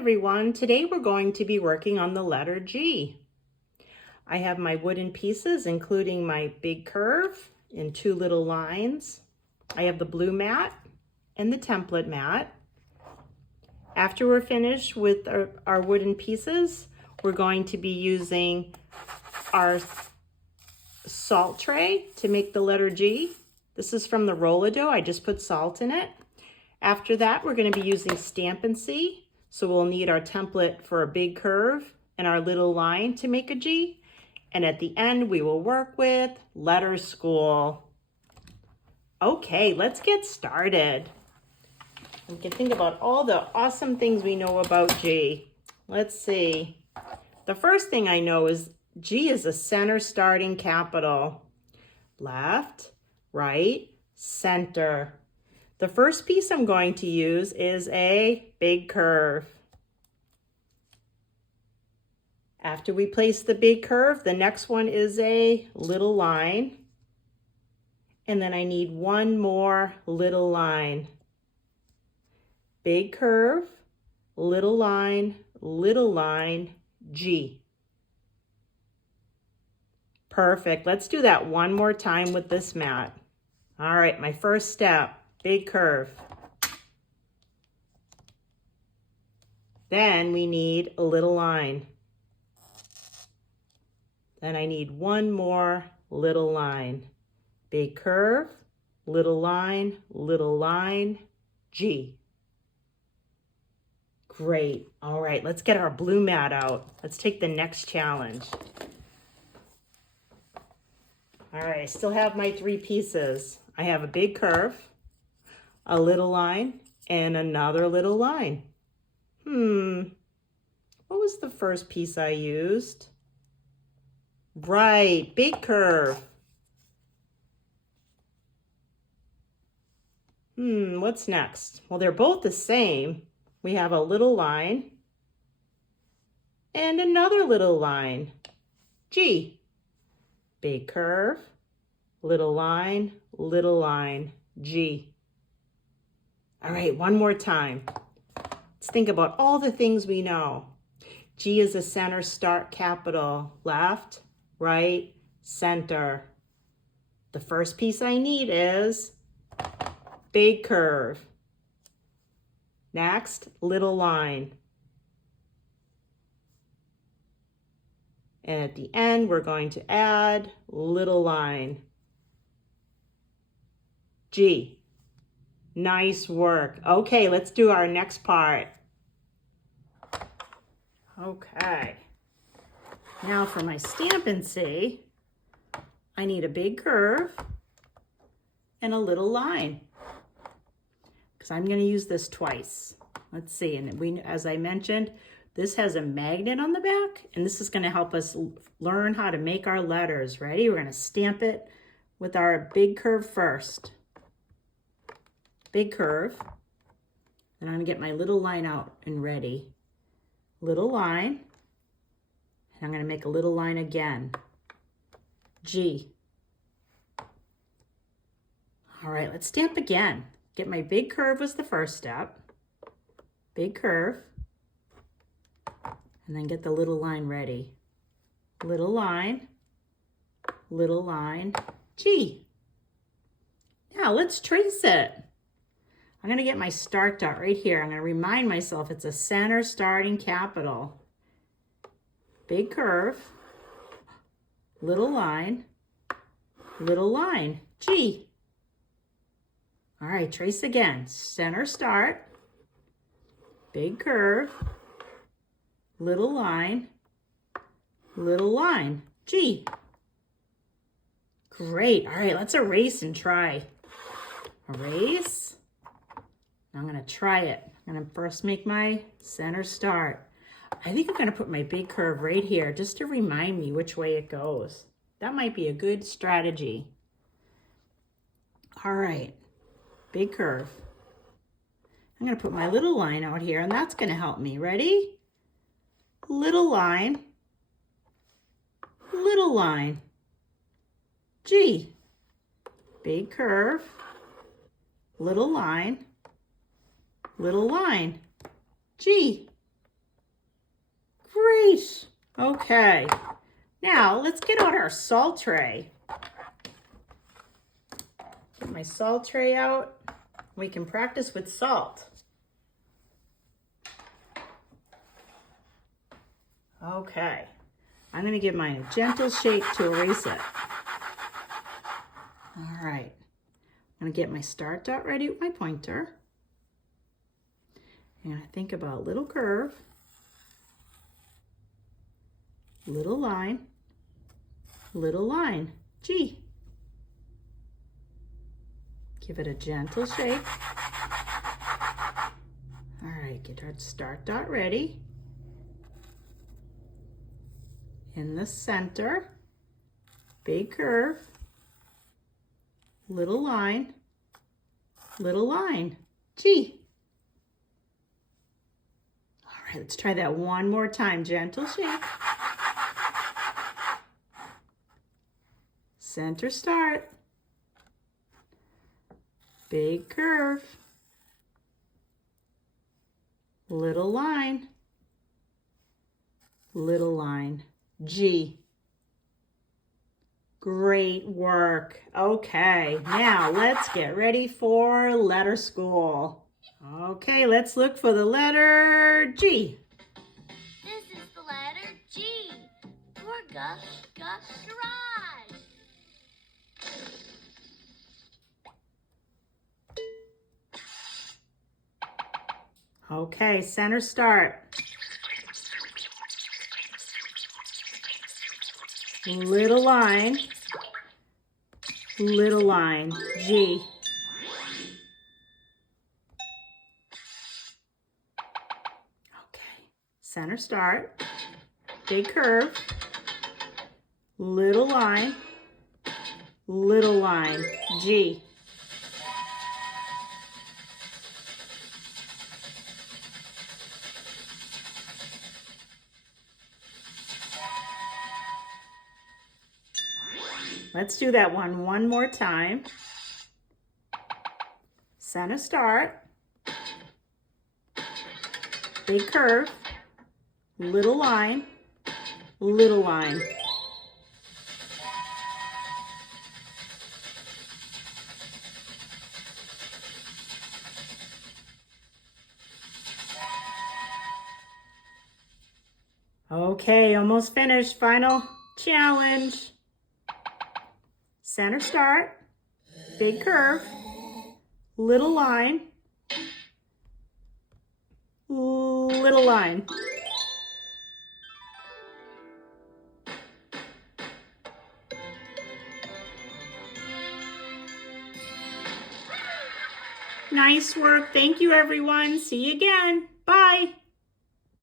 everyone. Today we're going to be working on the letter G. I have my wooden pieces, including my big curve and two little lines. I have the blue mat and the template mat. After we're finished with our wooden pieces, we're going to be using our salt tray to make the letter G. This is from the roller dough. I just put salt in it. After that, we're going to be using Stampin' C. So we'll need our template for a big curve and our little line to make a G. And at the end, we will work with Letter School. Okay, let's get started. We can think about all the awesome things we know about G. Let's see. The first thing I know is G is a center starting capital. Left, right, center. The first piece I'm going to use is a big curve. After we place the big curve, the next one is a little line. And then I need one more little line. Big curve, little line, G. Perfect. Let's do that one more time with this mat. All right, my first step. Big curve. Then we need a little line. Then I need one more little line. Big curve, little line, G. Great. All right, let's get our blue mat out. Let's take the next challenge. All right, I still have my three pieces. I have a big curve, a little line, and another little line. What was the first piece I used? Right, big curve. What's next? Well, they're both the same. We have a little line and another little line. G. Big curve, little line, G. All right, one more time. Let's think about all the things we know. G is a center start capital. Left, right, center. The first piece I need is big curve. Next, little line. And at the end, we're going to add little line. G. Nice work. Okay, let's do our next part. Okay. Now for my Stampin' C, I need a big curve and a little line, because I'm going to use this twice. Let's see, and as I mentioned, this has a magnet on the back, and this is going to help us learn how to make our letters. Ready? We're going to stamp it with our big curve first. Big curve. And I'm going to get my little line out and ready. Little line. And I'm going to make a little line again. G. All right, let's stamp again. Get my big curve was the first step. Big curve. And then get the little line ready. Little line, G. Now let's trace it. I'm going to get my start dot right here. I'm going to remind myself it's a center starting capital. Big curve, little line, G. All right, trace again. Center start, big curve, little line, G. Great. All right, let's erase and try. Erase. I'm going to try it. I'm going to first make my center start. I think I'm going to put my big curve right here just to remind me which way it goes. That might be a good strategy. All right, big curve. I'm going to put my little line out here, and that's going to help me. Ready? Little line, G. Big curve, little line, G. Great. Okay. Now let's get out our salt tray. Get my salt tray out. We can practice with salt. Okay. I'm going to give mine a gentle shake to erase it. All right. I'm going to get my start dot ready with my pointer. And I think about little curve, little line, G. Give it a gentle shake. All right, get our start dot ready. In the center, big curve, little line, G. All right, let's try that one more time. Gentle shake. Center start. Big curve. Little line, G. Great work. Okay, now let's get ready for letter school. Okay, let's look for the letter G. This is the letter G for Garage. Okay, center start. Little line, G. Okay, center start, big curve, little line, G. Let's do that one more time. Center start, big curve, little line, Okay, almost finished. Final challenge. Center start, big curve, little line, Nice work. Thank you, everyone. See you again. Bye.